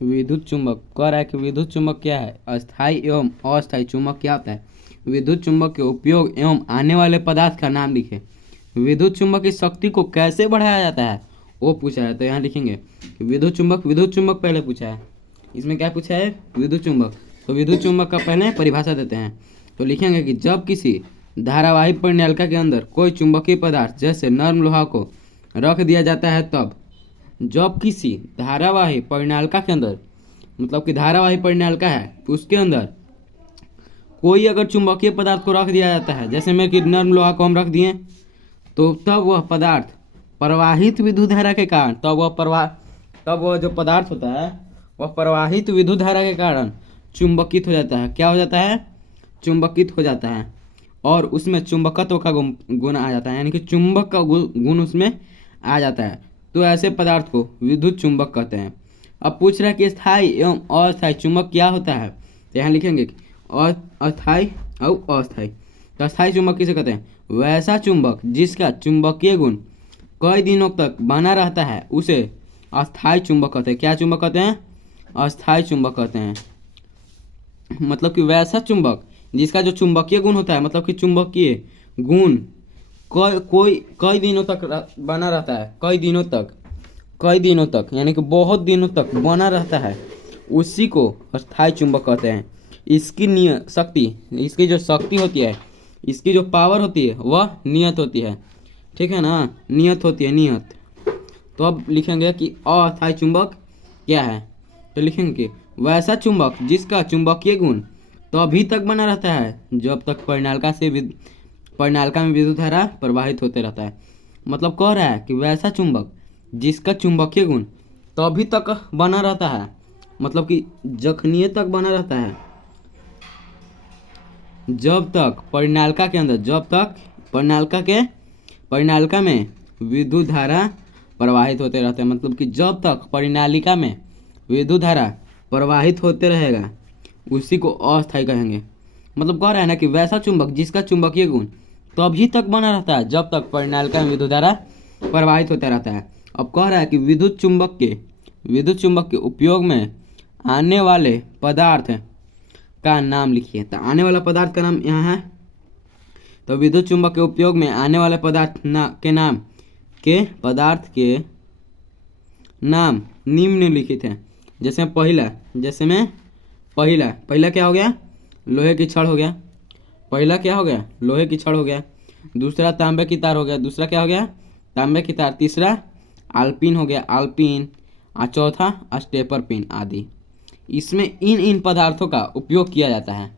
विद्युत चुंबक कह रहा है कि विद्युत चुंबक क्या है, अस्थायी एवं अस्थायी चुंबक क्या होता है, विद्युत चुंबक के उपयोग एवं आने वाले पदार्थ का नाम लिखे, विद्युत चुंबक की शक्ति को कैसे बढ़ाया जाता है वो पूछा है। तो यहाँ लिखेंगे विद्युत चुंबक पहले पूछा है, इसमें क्या पूछा है, विद्युत चुंबक। तो विद्युत चुंबक का पहले परिभाषा देते हैं। तो लिखेंगे कि जब किसी धारावाही परिनालिका के अंदर कोई चुंबकीय पदार्थ जैसे नर्म लोहा को रख दिया जाता है तब, जब किसी धारावाही परिनालिका के अंदर, मतलब कि धारावाही परिनालिका है उसके अंदर कोई अगर चुंबकीय पदार्थ को रख दिया जाता है, जैसे में कि नर्म लोहा को हम रख दिए, तो तब वह पदार्थ प्रवाहित विद्युत धारा के कारण, तब वह जो पदार्थ होता है वह प्रवाहित विद्युत धारा के कारण चुंबकित हो जाता है। क्या हो जाता है, चुंबकित हो जाता है, और उसमें चुंबकत्व का गुण आ जाता है, यानी कि चुंबक का गुण उसमें आ जाता है। तो ऐसे पदार्थ को विद्युत चुंबक कहते हैं। अब पूछ रहा है कि स्थायी एवं अस्थायी चुंबक क्या होता है। तो यहाँ लिखेंगे अस्थायी और अस्थायी। तो अस्थायी चुंबक किसे कहते हैं, वैसा चुंबक जिसका चुंबकीय गुण कई दिनों तक बना रहता है उसे अस्थायी चुंबक कहते हैं। क्या चुंबक कहते हैं, अस्थायी चुंबक कहते हैं। मतलब कि वैसा चुंबक जिसका जो चुंबकीय गुण होता है, मतलब कि चुंबकीय गुण कई दिनों तक बना रहता है, कई दिनों तक यानी कि बहुत दिनों तक बना रहता है, उसी को अस्थायी चुंबक कहते हैं। इसकी इसकी जो शक्ति होती है, इसकी जो पावर होती है वह नियत होती है, ठीक है ना, नियत होती है, नियत। तो अब लिखेंगे कि अस्थायी चुंबक क्या है। तो लिखेंगे कि वैसा चुंबक जिसका चुंबकीय गुण तभी तक बना रहता है जब तक परिनालिका में विद्युत धारा प्रवाहित होते रहता है। मतलब कह रहा है कि वैसा चुंबक जिसका चुंबकीय गुण तभी तक बना रहता है, मतलब कि जखनीय तक बना रहता है, जब तक परिनालिका के अंदर, जब तक परिनालिका में विद्युत धारा प्रवाहित होते रहते हैं। मतलब कि जब तक परिनालिका में विद्युत धारा प्रवाहित होते रहेगा उसी को अस्थायी कहेंगे। मतलब कह रहा है ना कि वैसा चुंबक जिसका चुंबकीय गुण तभी तक बना रहता है जब तक परिनालिका में विद्युत धारा प्रवाहित होता रहता है। अब कह रहा है कि विद्युत चुंबक के उपयोग में आने वाले पदार्थ का नाम लिखिए। तो आने वाला पदार्थ का नाम यहाँ है। तो विद्युत चुंबक के उपयोग में आने वाले पदार्थ के नाम निम्नलिखित हैं। जैसे पहला क्या हो गया, लोहे की छड़ हो गया। पहला क्या हो गया, लोहे की छड़ हो गया। दूसरा तांबे की तार हो गया। दूसरा क्या हो गया, तांबे की तार। तीसरा आल्पिन हो गया, आल्पिन। और चौथा स्टेपर पिन आदि। इसमें इन पदार्थों का उपयोग किया जाता है।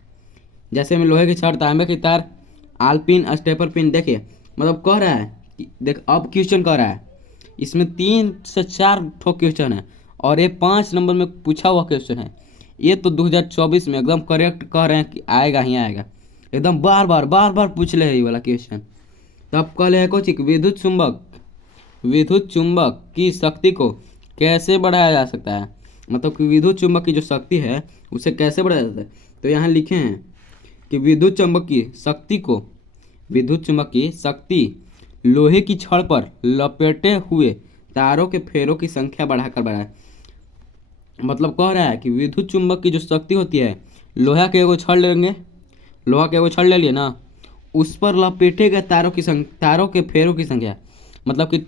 जैसे में लोहे की छड़, तांबे की तार, आल्पिन, स्टेपर पिन। देखिए मतलब कह रहा है कि देख, अब क्वेश्चन कह रहा है, इसमें 3 से 4 ठो क्वेश्चन है और ये 5 नंबर में पूछा हुआ क्वेश्चन है। ये तो 2024 में एकदम करेक्ट कह रहे हैं कि आएगा ही आएगा, एकदम बार बार पूछ ले ये वाला क्वेश्चन। तो अब कह है कुछ विद्युत चुंबक की शक्ति को कैसे बढ़ाया जा सकता है। मतलब कि विद्युत चुंबक की जो शक्ति है उसे कैसे बढ़ाया जाता है। तो यहाँ लिखे हैं कि विद्युत चुंबक की शक्ति लोहे की छड़ पर लपेटे हुए तारों के फेरों की संख्या बढ़ाकर बढ़ाए। मतलब कह रहा है कि विद्युत चुंबक की जो शक्ति होती है, लोहा के एगो छड़ ले लिए ना, उस पर लपेटे गए तारों के फेरों की संख्या। मतलब कि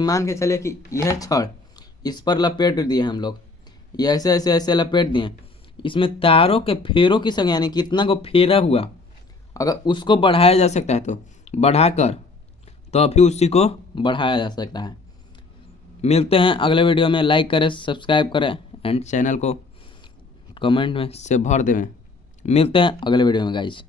मान के चले कि यह छड़ इस पर लपेट दिए हम लोग, ये ऐसे लपेट दिए, इसमें तारों के फेरों की संख्या यानी कितना को फेरा हुआ, अगर उसको बढ़ाया जा सकता है तो बढ़ाकर तो अभी उसी को बढ़ाया जा सकता है। मिलते हैं अगले वीडियो में। लाइक करें, सब्सक्राइब करें एंड चैनल को कमेंट में से भर दें। मिलते हैं अगले वीडियो में गाइस।